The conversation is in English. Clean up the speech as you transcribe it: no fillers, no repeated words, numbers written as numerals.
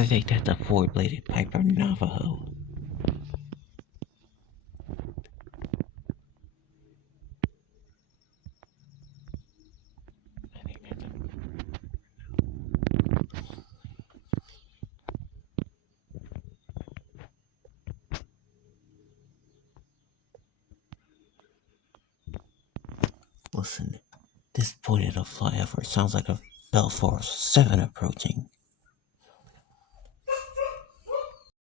I think that's a four-bladed Piper Navajo. Listen, this point of the flyover sounds like a Belfort 7 approaching.